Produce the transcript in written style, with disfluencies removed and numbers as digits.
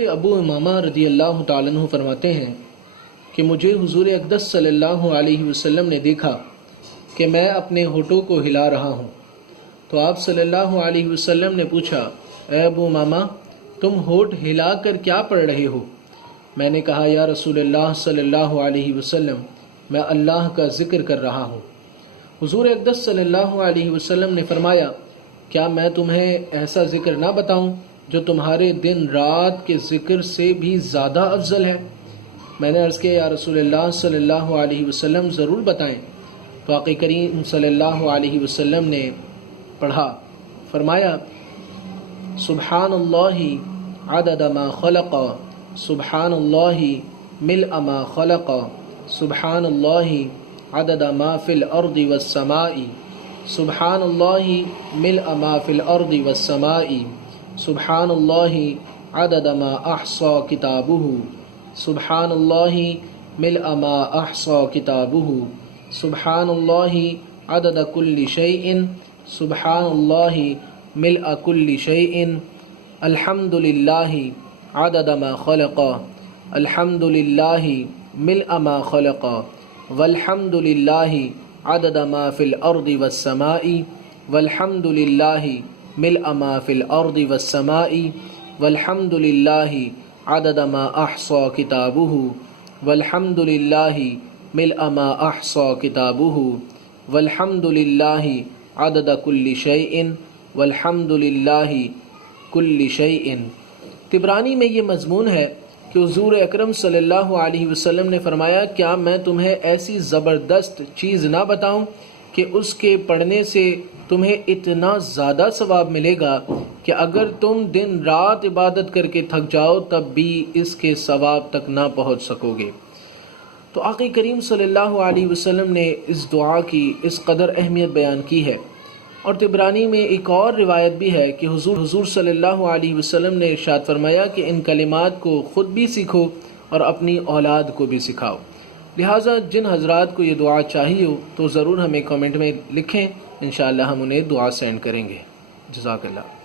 ابو امامہ رضی اللہ تعالیٰ عنہ فرماتے ہیں کہ مجھے حضور اقدس صلی اللہ علیہ وسلم نے دیکھا کہ میں اپنے ہونٹوں کو ہلا رہا ہوں، تو آپ صلی اللہ علیہ وسلم نے پوچھا، اے ابو امامہ، تم ہونٹ ہلا کر کیا پڑھ رہے ہو؟ میں نے کہا، یا رسول اللہ صلی اللہ علیہ وسلم، میں اللہ کا ذکر کر رہا ہوں۔ حضور اقدس صلی اللہ علیہ وسلم نے فرمایا، کیا میں تمہیں ایسا ذکر نہ بتاؤں جو تمہارے دن رات کے ذکر سے بھی زیادہ افضل ہے؟ میں نے عرض کیا، یا رسول اللہ صلی اللہ علیہ وسلم، ضرور بتائیں۔ تو آقا کریم صلی اللہ علیہ وسلم نے پڑھا، فرمایا، سبحان اللہ عدد ما خلق، سبحان اللہ ملء ما خلق، سبحان اللہ عدد ما فی الارض والسماء، سبحان اللہ ملء ما فی الارض والسماء، سبحان اللہ عدد ما احصى کتابہ، سبحان اللہ ملء ما احصى کتابہ، سبحان اللہ عدد کل شیء، سبحان اللہ ملء کل شیء، الحمد للہ عدد ما خلق، الحمد للہ ملء ما خلق، والحمد للہ عدد ما فی الارض والسماء، والحمد للہ ملء ما فی الارض والسماء، والحمد للہ عدد ما احصى کتابہ، والحمد للہ ملء ما احصى کتابہ، والحمد للہ عدد کل شیء، والحمد للہ کل شیء۔ طبرانی میں یہ مضمون ہے کہ حضور اکرم صلی اللہ علیہ وسلم نے فرمایا، کیا میں تمہیں ایسی زبردست چیز نہ بتاؤں کہ اس کے پڑھنے سے تمہیں اتنا زیادہ ثواب ملے گا کہ اگر تم دن رات عبادت کر کے تھک جاؤ تب بھی اس کے ثواب تک نہ پہنچ سکو گے۔ تو آقا کریم صلی اللہ علیہ وسلم نے اس دعا کی اس قدر اہمیت بیان کی ہے۔ اور طبرانی میں ایک اور روایت بھی ہے کہ حضور صلی اللہ علیہ وسلم نے ارشاد فرمایا کہ ان کلمات کو خود بھی سیکھو اور اپنی اولاد کو بھی سکھاؤ۔ لہٰذا جن حضرات کو یہ دعا چاہیے ہو تو ضرور ہمیں کامنٹ میں لکھیں، انشاءاللہ ہم انہیں دعا سینڈ کریں گے۔ جزاک اللہ۔